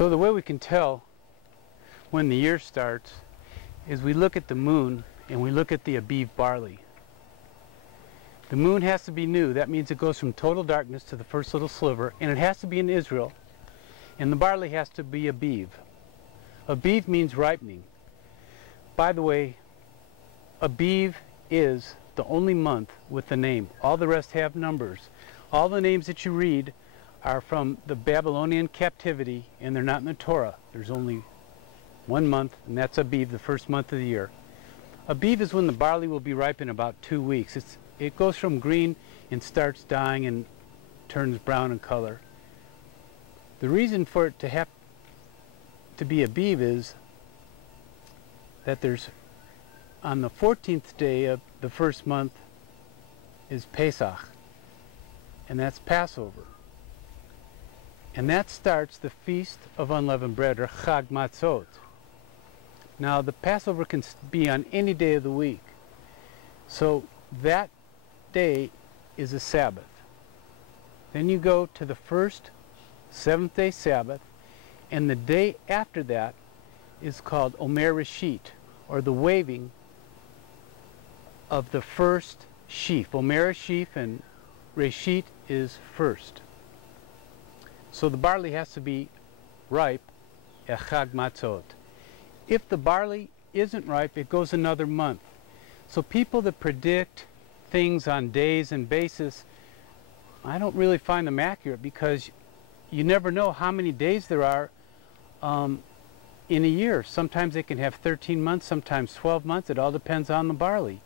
So the way we can tell when the year starts is we look at the moon and we look at the Aviv barley. The moon has to be new. That means it goes from total darkness to the first little sliver, and it has to be in Israel. And the barley has to be Aviv. Aviv means ripening. By the way, Aviv is the only month with a name. All the rest have numbers. All the names that you read are from the Babylonian captivity, and they're not in the Torah. There's only one month, and that's Aviv, the first month of the year. Aviv is when the barley will be ripe in about 2 weeks. It goes from green and starts dying and turns brown in color. The reason for it to have to be Aviv is that there's, on the 14th day of the first month is Pesach, and that's Passover. And that starts the Feast of Unleavened Bread, or Chag Matzot. Now, the Passover can be on any day of the week. So that day is a Sabbath. Then you go to the first seventh-day Sabbath, and the day after that is called Omer Reshit, or the waving of the first sheaf. Omer Reshit and Reshit is first. So the barley has to be ripe at Chag Matzot. If the barley isn't ripe, it goes another month. So people that predict things on days and basis, I don't really find them accurate, because you never know how many days there are in a year. Sometimes they can have 13 months, sometimes 12 months. It all depends on the barley.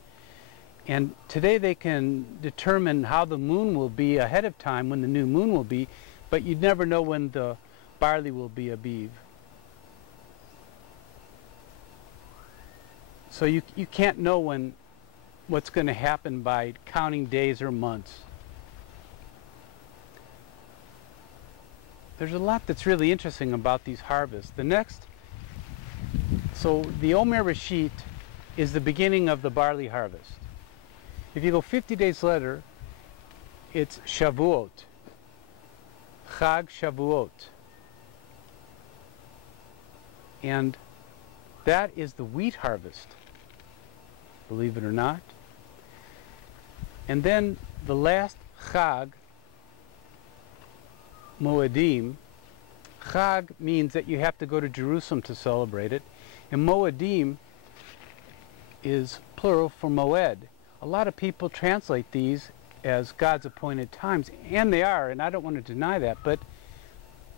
And today they can determine how the moon will be ahead of time, when the new moon will be, but you never know when the barley will be Aviv. So you can't know what's going to happen by counting days or months. There's a lot that's really interesting about these harvests. So the Omer Reshit is the beginning of the barley harvest. If you go 50 days later, it's Shavuot. Chag Shavuot. And that is the wheat harvest, believe it or not. And then the last Chag, Moedim. Chag means that you have to go to Jerusalem to celebrate it. And Moedim is plural for Moed. A lot of people translate these as God's appointed times, and they are, and I don't want to deny that, but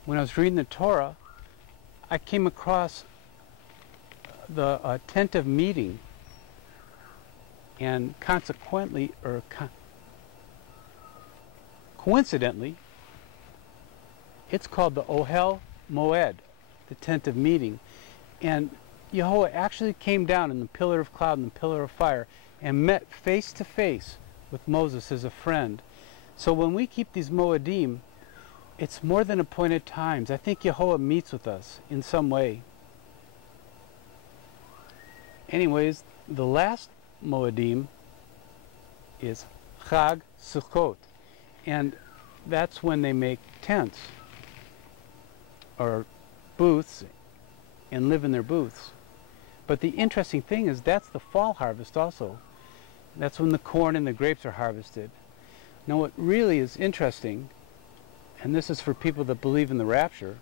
when I was reading the Torah, I came across the tent of meeting, and consequently, or coincidentally, it's called the Ohell Moed, the tent of meeting. And Yehovah actually came down in the pillar of cloud and the pillar of fire and met face to face with Moses as a friend. So when we keep these Moedim, it's more than appointed times. I think Yehovah meets with us in some way. Anyways, the last Moedim is Chag Sukkot, and that's when they make tents or booths and live in their booths. But the interesting thing is that's the fall harvest also. That's when the corn and the grapes are harvested. Now what really is interesting, and this is for people that believe in the rapture,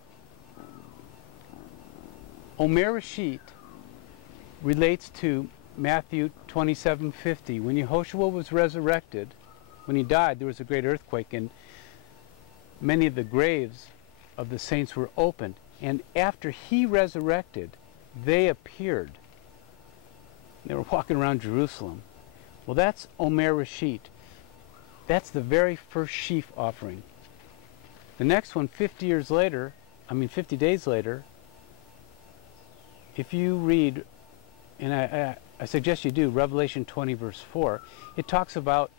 Omer Reshit relates to Matthew 27:50. When Yehoshua was resurrected, when he died, there was a great earthquake, and many of the graves of the saints were opened. And after he resurrected, they appeared. They were walking around Jerusalem. Well, that's Omer Reshit. That's the very first sheaf offering. The next one, 50 days later, if you read, and I suggest you do, Revelation 20 verse 4, it talks about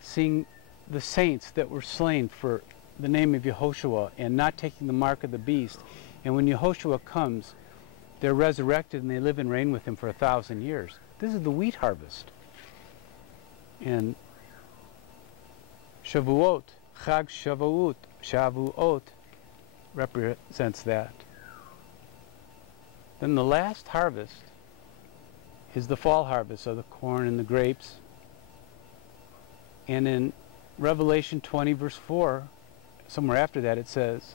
seeing the saints that were slain for the name of Yehoshua and not taking the mark of the beast. And when Yehoshua comes, they're resurrected and they live and reign with him for 1,000 years. This is the wheat harvest. And Shavuot, Chag Shavuot represents that. Then the last harvest is the fall harvest of the corn and the grapes. And in Revelation 20 verse 4, somewhere after that, it says,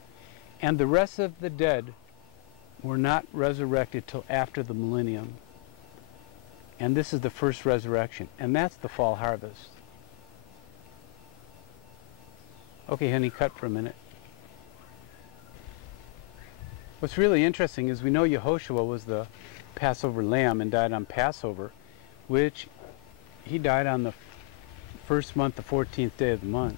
and the rest of the dead were not resurrected till after the millennium. And this is the first resurrection, and that's the fall harvest. Okay, honey, cut for a minute. What's really interesting is we know Yehoshua was the Passover lamb and died on Passover, which he died on the first month, the 14th day of the month.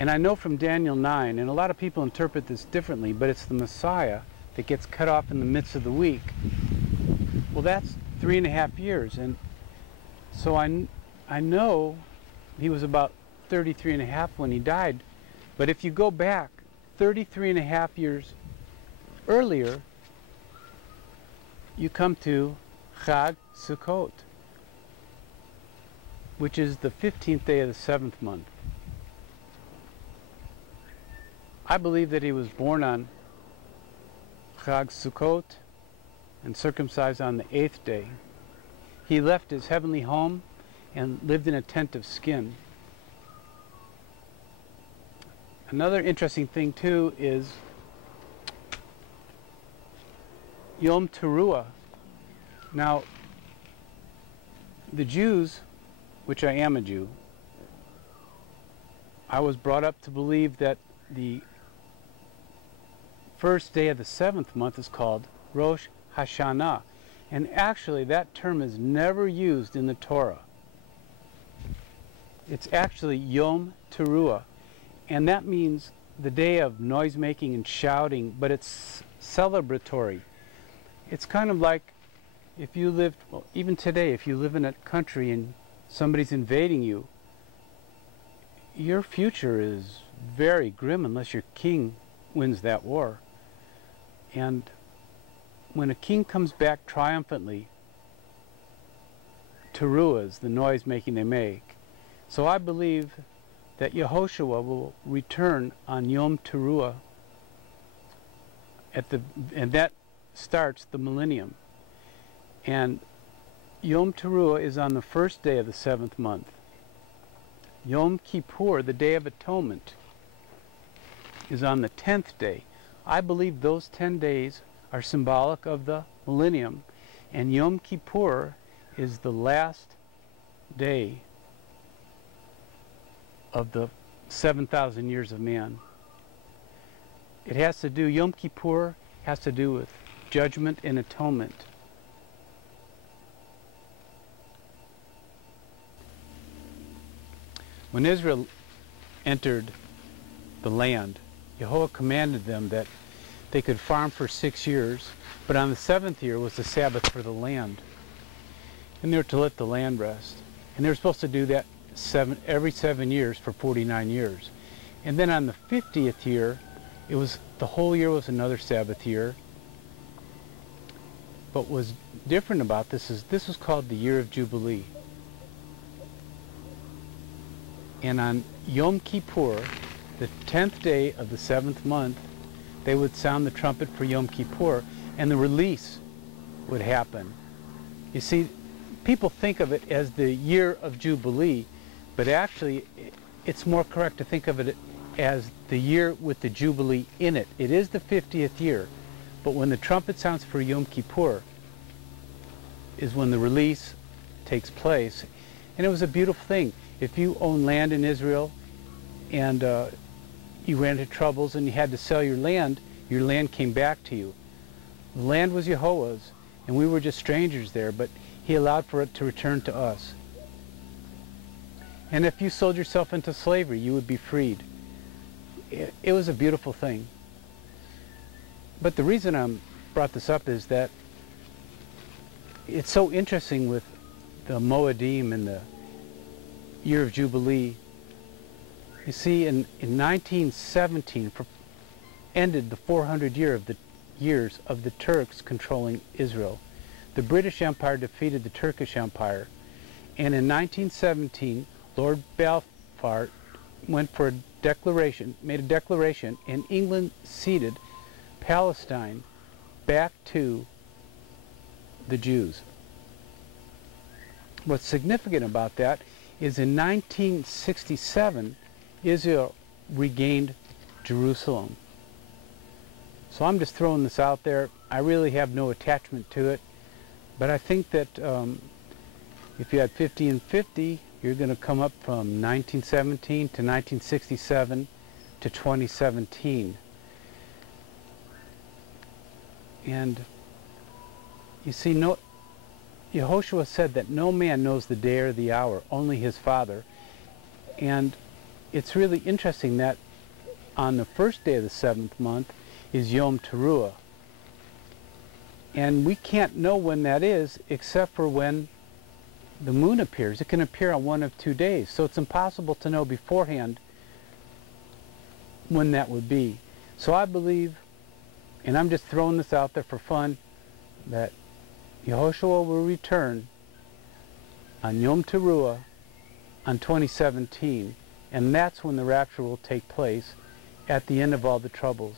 And I know from Daniel 9, and a lot of people interpret this differently, but it's the Messiah that gets cut off in the midst of the week. Well, that's 3.5 years, and so I know he was about 33.5 when he died. But if you go back 33.5 years earlier, you come to Chag Sukkot, which is the 15th day of the 7th month. I believe that he was born on Chag Sukkot and circumcised on the 8th day. He left his heavenly home and lived in a tent of skin. Another interesting thing too is Yom Teruah. Now, the Jews, which I am a Jew, I was brought up to believe that the first day of the 7th month is called Rosh Hashanah. And actually that term is never used in the Torah. It's actually Yom Teruah. And that means the day of noise making and shouting, but it's celebratory. It's kind of like if you lived, well, even today, if you live in a country and somebody's invading you, your future is very grim unless your king wins that war. And when a king comes back triumphantly, Teruah is the noise making they make. So I believe that Yehoshua will return on Yom Teruah and that starts the millennium. And Yom Teruah is on the first day of the 7th month. Yom Kippur, the Day of Atonement, is on the 10th day. I believe those 10 days are symbolic of the millennium, and Yom Kippur is the last day of the 7,000 years of man. It has to do, Yom Kippur has to do with judgment and atonement. When Israel entered the land, Yehovah commanded them that they could farm for 6 years, but on the 7th year was the Sabbath for the land. And they were to let the land rest. And they were supposed to do that every 7 years for 49 years. And then on the 50th year, it was the whole year was another Sabbath year. But what was different about this is this was called the year of Jubilee. And on Yom Kippur, the 10th day of the 7th month, they would sound the trumpet for Yom Kippur, and the release would happen. You see, people think of it as the year of Jubilee, but actually it's more correct to think of it as the year with the Jubilee in it. It is the 50th year, but when the trumpet sounds for Yom Kippur is when the release takes place. And it was a beautiful thing. If you own land in Israel and you ran into troubles and you had to sell your land came back to you. The land was Yehovah's, and we were just strangers there, but he allowed for it to return to us. And if you sold yourself into slavery, you would be freed. It was a beautiful thing. But the reason I brought this up is that it's so interesting with the Moedim and the year of Jubilee. You see, in 1917 ended the 400 years of the Turks controlling Israel. The British Empire defeated the Turkish Empire, and in 1917 Lord Balfour went for a declaration, made a declaration, and England ceded Palestine back to the Jews. What's significant about that is in 1967, Israel regained Jerusalem. So I'm just throwing this out there. I really have no attachment to it, but I think that if you had 50 and 50, you're going to come up from 1917 to 1967 to 2017. And you see, Yehoshua said that no man knows the day or the hour, only his Father. And it's really interesting that on the first day of the 7th month is Yom Teruah. And we can't know when that is except for when the moon appears. It can appear on one of 2 days. So it's impossible to know beforehand when that would be. So I believe, and I'm just throwing this out there for fun, that Yehoshua will return on Yom Teruah on 2017, and that's when the rapture will take place, at the end of all the troubles.